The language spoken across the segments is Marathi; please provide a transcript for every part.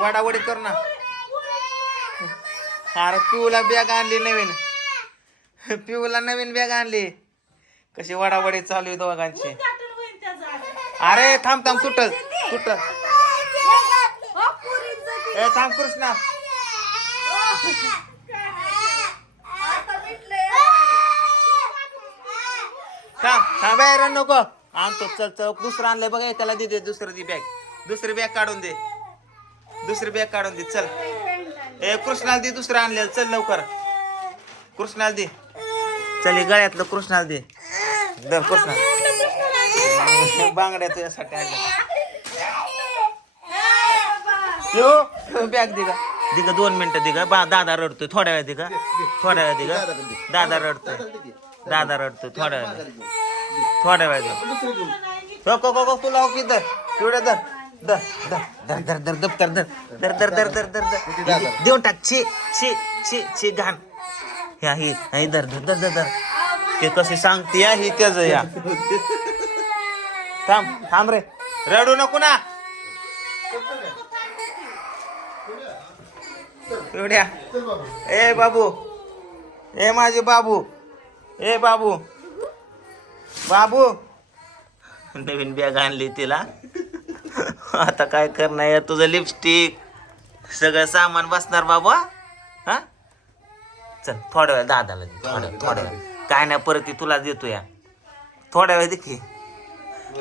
वाडावडी कर ना. अरे पिऊला बॅग आणली नवीन. पिऊला नवीन बॅग आणली. कशी वडावडी चालू आहे दोघांची. अरे थांब थांब तुट तुट ए थांब कृष्णा. थांब थांब बाहेर नको. आणतो चल चल दुसरं आणलंय बघा त्याला दे दे दुसरं ती बॅग दुसरी बॅग काढून दे. दुसरी बॅग काढून दे चल. ए कृष्णाला दे दुसरं आणलेलं. चल लवकर. कृष्णाला दे. चल हे गळ्यातलं कृष्णाला दे. दर कृष्णा. बांगड्या तुझ्यासाठी आणल्या. बॅग दे का दे का दोन मिनिटं दे का बा दादा रडतोय थोड्या वेळ दे का थोड्या वेळ दे का दादा रडतोय. दादा रडतोय थोड्या वेळ थोड्या वेळ दे. हो को तुला हो की दर पिवड्या दर धर धर धर धर धर धर धर धर धर धर धर देऊन टाक छे छी छे छी घाण हे आहे धर धर धर धर ते कसे सांगते या ही त्याच या थांब थांब रे रडू नको ना एवढ्या ए बाबू ए माझे बाबू ए बाबू बाबू नवीन बॅग आणली तिला आता काय करणार आहे तुझं लिपस्टिक सगळं सामान बसणार बाबा. हा? चल थोड्या वेळ दादाला दे थोड्या थोड्या वेळ. काय नाही परत ती तुला देतो या. थोड्या वेळ देखी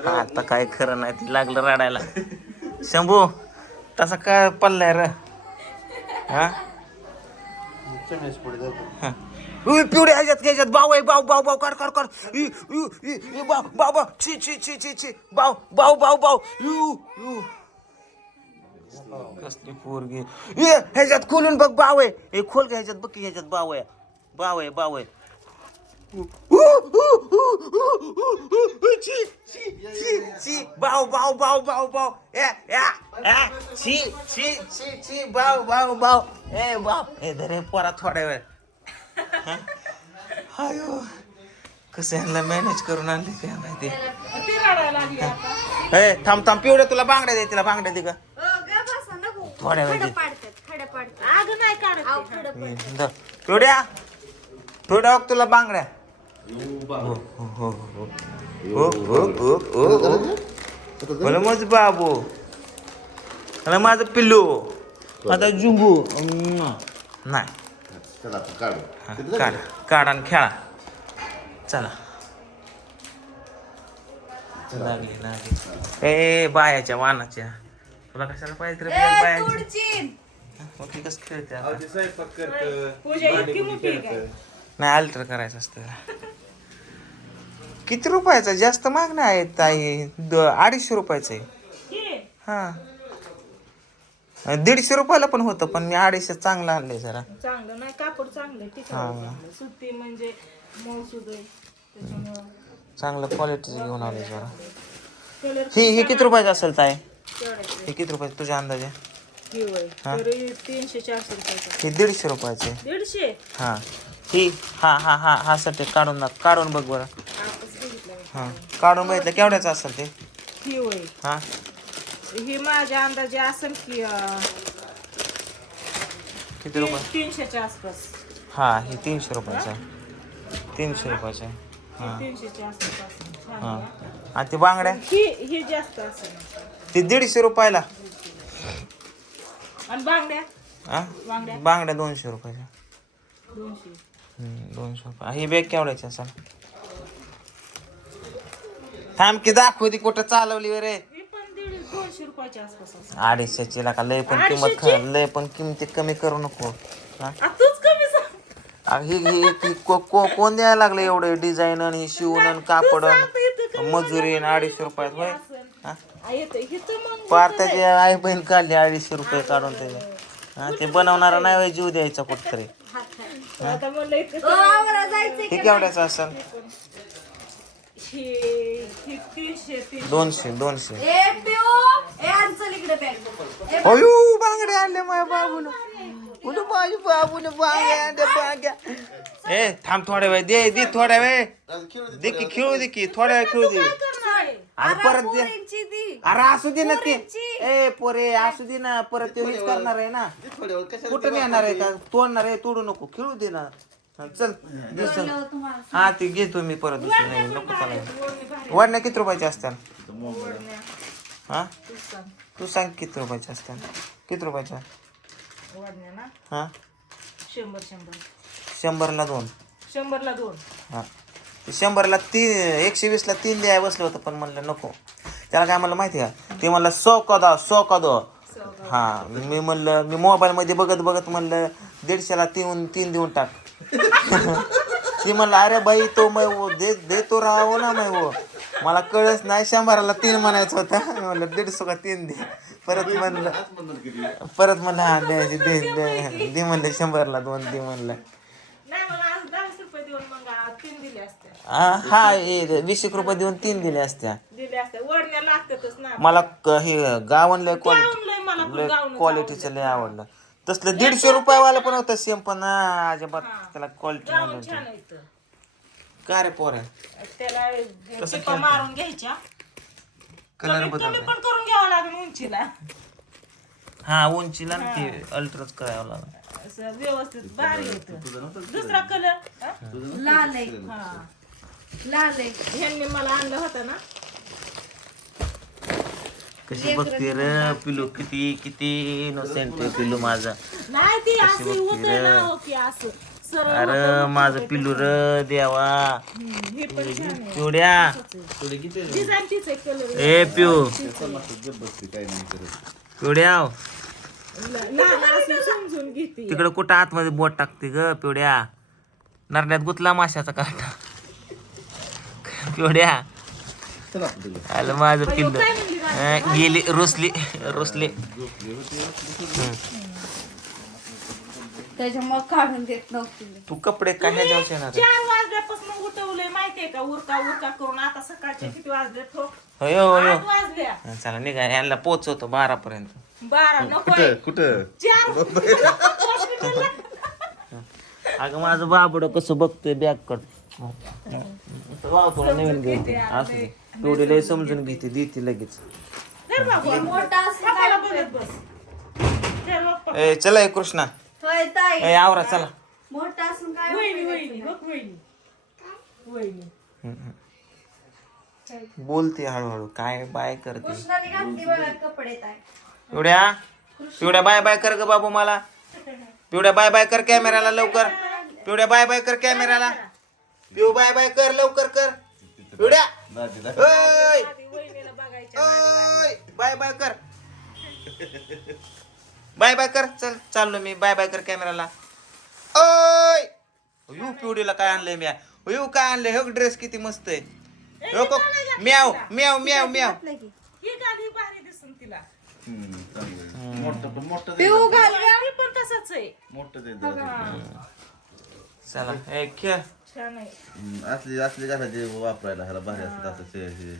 आता काय खरं नाही ती लागलं रडायला. शंभू तसा काय पल्लाय र? हा. हा. उई, ह्याच्यात ह्याच्यात. बाव आहे बाव बाव बाव. कर कर कर इ, इ, इ, इ, बाव बाव बाव. छी छी छी छी छी. बाव बाव बाव बाव. यू यू. कसली पोरगी. ए ह्याच्यात खोलून बघ बाव आहे. हे खोल का ह्याच्यात बघ की ह्याच्यात बाव आहे. बाव आहे बाव आहे. छी छी छी छी. बाव बाव बाव बाव बाव. ए ए ए छी छी छी छी. बाव बाव बाव. ए बाव. हे धरे पोरा थोड्या वेळ. अयो कसं यांना मॅनेज करून आणले काय माहिती हे थांब थांब पिवड्या तुला बांगड्या दे तिला बांगड्या दे का थोड्या वेळ दे. हम्म, द. पिवड्या पिवड्या बघ तुला बांगड्या. हो, हो, हो, हो. हो, हो, मला माझ बाबू. मला माझं पिल्लू. माझा जुंगू नाही. हा, काढ. काढ आणि खेळा. चला. लागली लागली ए बायाच्या वानाच्या. तुला कशाला पाहिजे रे बायाची मग ती कसं खेळते आता? पूजा इतकी मोठी आहे काय? नाही अल्टर करायचं असतं त्याला. किती रुपयाचा? जास्त मागणं आहे ताई. द- अडीचशे रुपयाचं आहे. हा. दीडशे रुपयाला पण होतं पण मी अडीचशे चांगलं आणलंय जरा. चांगलं नाही कापड चांगलं आहे, टिकाऊ हा. चांगलं. सुती म्हणजे मौसूद आहे त्याच्यामुळं चांगलं क्वालिटीचं घेऊन आलोय जरा. कलर ही ही किती रुपयाचं असेल तेवढ्याचे. हे किती रुपयाचं तुझ्या अंदाजे? ही वय हा. तरी तीनशे चारशे रुपयाचा. ही दीडशे रुपयाचे. दीडशे? हा. ही हा हा हा हा सटे काढून ना काढून बघ बरं. बघितलं मी. हा. काढून बघितलं केवढ्याचं असेल ते? ही हा? ही माझ्या अंदाजे असेल की अं, किती रुपये? तीन- तीनशेच्या आसपास. हा हे तीनशे रुपयाचं आहे. तीनशे रुपयाचं आहे. हा तीनशेच्या आसपास असेल. छान हा. आहे. आणि ते बांगड्या? ही ही जास्त असेल. ते दीडशे रुपयाला. आणि बांगड्या? हा बांगड्या? बांगड्या दोनशे रुपयाच्या. दोनशे. हम्म, दोनशे रुपये. ही बॅग केवढ्याची असेल? थांब की दाखव ती कुठं चालवली रे दोनशे रुपयाच्या आसपास असेल अडीचशेची लय पण किंमत ख- अडीचशेची? लय पण किमती कमी करू नको हा? आ, तूच कमी सांग आ, ही ही ही को- को- कोण द्यायला लागलं एवढे डिझाईन आणि शिवून आणि कापड सांगतो मजुरी आणि अडीचशे रुपयात होय असेल. हा? आ, येतं. इथं मग पार त्याची आई बहीण काढली अडीचशे रुपये काढून त्याचे हा ते बनवणारा नाही होय जीव द्यायचा कुठतरी. आता म्हणलं इतकं. हे केवढ्याचं असेल दोनशे दोनशे. ए पिओ ए आण चल इकडे बॅग अयो बांगडे आणले माझ्या बाबूला उलू माझी बाबू बांग्या दे बांग्या? ए थांब थोड्या वेळ दे दे थोड्या वेळ. दे की खेळू दे. की थोड्या वेळ खेळू दे. अरे परत दे. अरे असू दे ना ते. ए पोरे असू दे ना परत ते करणार आहे ना. कुठं येणार आहे का? तोडणार आहे तोडू नको. खेळू दे ना. चल हा ते घेतो मी परत दुसरं नाही नको चालायला. किती रुपयाचे असतात हा? तू सांग. किती रुपयाचे असतात किती रुपयाच्या? हा? शंभर शंभर. शंभरला दोन. शंभरला दोन. हा. शंभरला तीन एकशे वीसला तीन द्याय बसलं होतं पण म्हणलं नको. त्याला काय म्हणलं माहिती का? ते म्हणलं सौ का दो सौ का दो हा मी म्हणलं मी मोबाईल मध्ये बघत बघत म्हणलं दीडशेला तीन तीन देऊन टाक. ती म्हणलं अरे बाई तो मै वो दे देतो राहावं ना मै वो. मला कळच नाही शंभराला तीन म्हणायचं होतं. मी म्हणलं दीडशे का तीन दे. परत म्हणलं परत म्हणलं हा दे दे दे- म्हणलं शंभरला दोन दे म्हणलं. नाही मला आज दहाच रुपये देऊन मग आ, तीन दिले असते. हा हा हे वीस एक रुपये देऊन तीन दिले असत्या. दिले असते. वडण्या लागतातच ना. मला हे गावन लय क्वालिटी लय क्वालिटीचं लय आवडलं. तसलं दीडशे रुपयावाला पण होतं सेम पण अजिबात त्याला क्वालिटी नव्हती येतं का रे पोरे? त्याला टिपा मारून घ्यायच्या. कलर कमी बदल कमी पण करून घ्यावं लागेल उंचीला. हा उंचीला ना ते अल्ट्राच करावं लागलं. असं व्यवस्थित भारी होतं. दुसरा कलर लाल आहे. हा. लाल आहे. ह्यांनी मला आणलं होतं ना. कशी बघते रे पिलू? किती किती इनोसेंट आहे पिलू माझा. नाही ती असं होतंय ना हो की असं अरे माझं पिलू र देवा. हे पिवड्या. ए पिऊ. पिवड्या. तिकडं कुठं आतमध्ये बोट टाकते ग पिवड्या. नरड्यात गुतला माशाचा काटा. पिवड्या. आलं माझं पिल्लू? अं, गेली रुसली रुसली. त्याच्यामुळे काढून देत नव्हती मी. तू कपडे काय ह्याच्यावर येणार? चार वाजल्यापासून उठवलंय माहितीये का? उरका उरका करून आता सकाळचे किती वाजले ठोक होय होय आठ वाजल्या. चला निघा. यांना पोचवतो बारा पर्यंत बारा नको कुठं? चार अगं माझं बाबड कसं बघतोय बॅग कट. नवीन घ्यायचे असू दे. तेवढी लय समजून घेते देते लगेच. मोठा असं. ए चला ए कृष्णा. होय ताई. ए आवरा चला. मोठा असून काय बोलते हळूहळू काय बाय करते? कृष्णाने घातली बघा कपडे ताई. पिवड्या पिवड्या बाय बाय कर ग बाबू मला. पिवड्या बाय बाय कर कॅमेराला लवकर. पिवड्या बाय बाय कर कॅमेराला पिऊ बाय बाय कर लवकर कर. पिवड्या ओय. आधी वहिनीला बघायच्या ओय. बाय बाय कर. बाय बाय कर. चल चाललो मी. बाय बाय कर कॅमेराला. ओय. यू पिवडीला काय आणलंय म्या? यू काय आणलंय? हो ड्रेस किती मस्त आहे. हो को म्याव म्याव म्याव म्याव. ही गाडी भारी दिसून तिला. मोठं पण मोठं पिऊ घालूया ती पण तसंच आहे. मोठं ते जरा चला ए खेळ. छान आहे ते. हम्म, असली असली घालायचे वापरायला ह्याला भारी असतात असं हे.